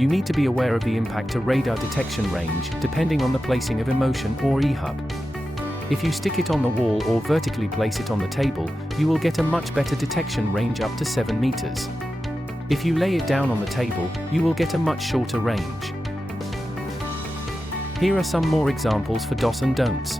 you need to be aware of the impact to radar detection range, depending on the placing of eMotion or eHub. If you stick it on the wall or vertically place it on the table, you will get a much better detection range up to 7 meters. If you lay it down on the table, you will get a much shorter range. Here are some more examples for do's and don'ts.